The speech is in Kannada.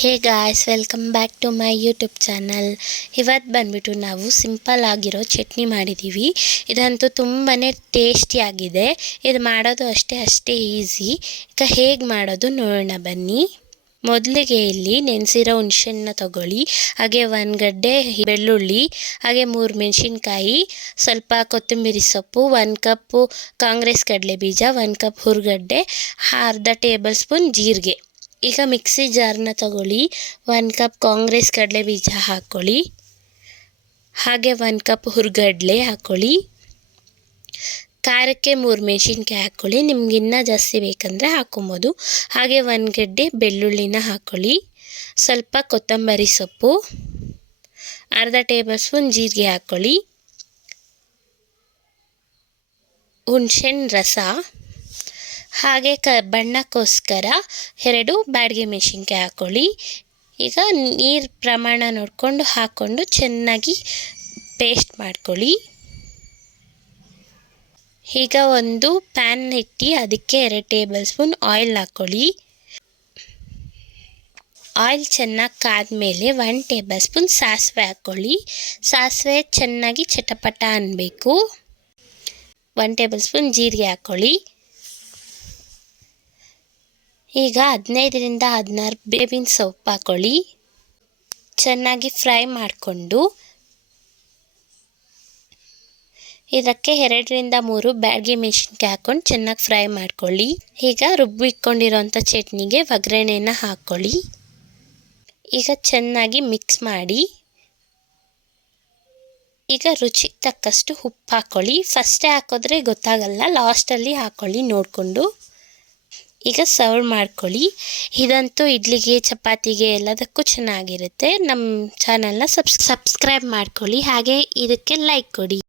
Hey guys, welcome back to my YouTube channel. ಇವತ್ತು ಬಂದ್ಬಿಟ್ಟು ನಾವು ಸಿಂಪಲ್ ಆಗಿರೋ ಚಟ್ನಿ ಮಾಡಿದ್ದೀವಿ. ಇದಂತೂ ತುಂಬಾ ಟೇಸ್ಟಿಯಾಗಿದೆ. ಇದು ಮಾಡೋದು ಅಷ್ಟೇ ಈಸಿ. ಈಗ ಹೇಗೆ ಮಾಡೋದು ನೋಡೋಣ ಬನ್ನಿ. ಮೊದಲಿಗೆ ಇಲ್ಲಿ ನೆನೆಸಿರೋ ಹುಣಸೆಹಣ್ಣನ್ನ ತಗೊಳ್ಳಿ. ಹಾಗೆ 1 ಗಡ್ಡೆ ಬೆಳ್ಳುಳ್ಳಿ, ಹಾಗೆ 3 ಮೆಣಸಿನ್ಕಾಯಿ, ಸ್ವಲ್ಪ ಕೊತ್ತಂಬರಿ ಸೊಪ್ಪು, 1 ಕಪ್ಪು ಕಾಂಗ್ರೆಸ್ ಕಡಲೆ ಬೀಜ, 1 ಕಪ್ ಹುರ್ಗಡ್ಡೆ, ಅರ್ಧ ಟೇಬಲ್ ಸ್ಪೂನ್ ಜೀರಿಗೆ. ಈಗ ಮಿಕ್ಸಿ ಜಾರ್ನ ತಗೊಳ್ಳಿ. 1 ಕಪ್ ಕಾಂಗ್ರೆಸ್ ಕಡಲೆ ಬೀಜ ಹಾಕ್ಕೊಳ್ಳಿ. ಹಾಗೆ 1 ಕಪ್ ಹುರ್ಗಡ್ಲೆ ಹಾಕ್ಕೊಳ್ಳಿ. ಖಾರಕ್ಕೆ 3 ಮೆಣಸಿನ್ಕಾಯಿ ಹಾಕ್ಕೊಳ್ಳಿ. ನಿಮ್ಗೆ ಇನ್ನೂ ಜಾಸ್ತಿ ಬೇಕಂದರೆ ಹಾಕ್ಕೊಬೋದು. ಹಾಗೆ 1 ಗಡ್ಡೆ ಬೆಳ್ಳುಳ್ಳಿನ ಹಾಕ್ಕೊಳ್ಳಿ. ಸ್ವಲ್ಪ ಕೊತ್ತಂಬರಿ ಸೊಪ್ಪು, ಅರ್ಧ ಟೇಬಲ್ ಸ್ಪೂನ್ ಜೀರಿಗೆ ಹಾಕ್ಕೊಳ್ಳಿ. ಹುಣಸೆಹಣ್ಣು ರಸ, ಹಾಗೆ ಬಣ್ಣಕ್ಕೋಸ್ಕರ 2 ಬ್ಯಾಡಗಿ ಮೆಣಸಿನ್ಕಾಯಿ ಹಾಕ್ಕೊಳ್ಳಿ. ಈಗ ನೀರು ಪ್ರಮಾಣ ನೋಡಿಕೊಂಡು ಹಾಕ್ಕೊಂಡು ಚೆನ್ನಾಗಿ ಪೇಸ್ಟ್ ಮಾಡ್ಕೊಳ್ಳಿ. ಈಗ ಒಂದು ಪ್ಯಾನ್ ಇಟ್ಟು ಅದಕ್ಕೆ 2 ಟೇಬಲ್ ಸ್ಪೂನ್ ಆಯಿಲ್ ಹಾಕ್ಕೊಳ್ಳಿ. ಆಯಿಲ್ ಚೆನ್ನಾಗಿ ಕಾದ್ಮೇಲೆ 1 ಟೇಬಲ್ ಸ್ಪೂನ್ ಸಾಸಿವೆ ಹಾಕ್ಕೊಳ್ಳಿ. ಸಾಸಿವೆ ಚೆನ್ನಾಗಿ ಚಟಪಟ ಅನ್ನಬೇಕು. 1 ಟೇಬಲ್ ಸ್ಪೂನ್ ಜೀರಿಗೆ ಹಾಕ್ಕೊಳ್ಳಿ. ಈಗ 15ರಿಂದ 16 ಬೇವಿನ ಸೊಪ್ಪು ಹಾಕ್ಕೊಳ್ಳಿ. ಚೆನ್ನಾಗಿ ಫ್ರೈ ಮಾಡಿಕೊಂಡು ಇದಕ್ಕೆ 2ರಿಂದ 3 ಬ್ಯಾಡಗಿ ಮೆಣಸಿನ್ಕಾಯಿ ಹಾಕ್ಕೊಂಡು ಚೆನ್ನಾಗಿ ಫ್ರೈ ಮಾಡ್ಕೊಳ್ಳಿ. ಈಗ ರುಬ್ಬಿಟ್ಕೊಂಡಿರೋಂಥ ಚಟ್ನಿಗೆ ಒಗ್ಗರಣೆನ ಹಾಕ್ಕೊಳ್ಳಿ. ಈಗ ಚೆನ್ನಾಗಿ ಮಿಕ್ಸ್ ಮಾಡಿ. ಈಗ ರುಚಿಗೆ ತಕ್ಕಷ್ಟು ಉಪ್ಪು ಹಾಕ್ಕೊಳ್ಳಿ. ಫಸ್ಟೇ ಹಾಕಿದ್ರೆ ಗೊತ್ತಾಗಲ್ಲ, ಲಾಸ್ಟಲ್ಲಿ ಹಾಕ್ಕೊಳ್ಳಿ ನೋಡಿಕೊಂಡು. ಈಗ ಸರ್ವ್ ಮಾಡ್ಕೊಳ್ಳಿ. ಇದಂತೂ ಇಡ್ಲಿಗೆ, ಚಪಾತಿಗೆ ಎಲ್ಲದಕ್ಕೂ ಚೆನ್ನಾಗಿರುತ್ತೆ. ನಮ್ಮ ಚಾನಲ್ನ ಸಬ್ಸ್ಕ್ರೈಬ್ ಮಾಡ್ಕೊಳ್ಳಿ. ಹಾಗೆ ಇದಕ್ಕೆ ಲೈಕ್ ಕೊಡಿ.